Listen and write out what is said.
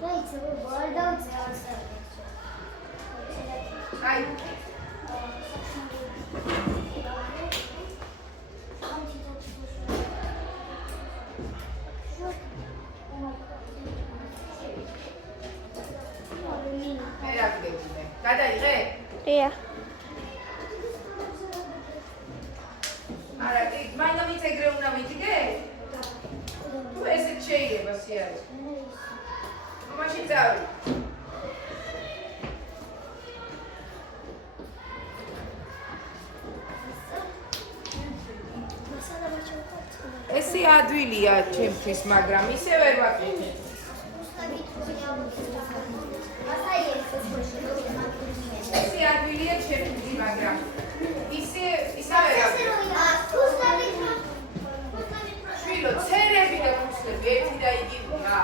აი გადაიღე? დია. არა, მაინც ეგრე უნდა მითიგე? თუ ესეც შეიძლება სიარი. მაშინ წავი. ესე ადვილია ჩემთვის, მაგრამ ისე ვერ ვაკეთებ. ესე ადვილია ჩემთვის, მაგრამ ისე ვერ ვაკეთებ. შვილო, ცერები და ფუსლები ერთი და იგივეა.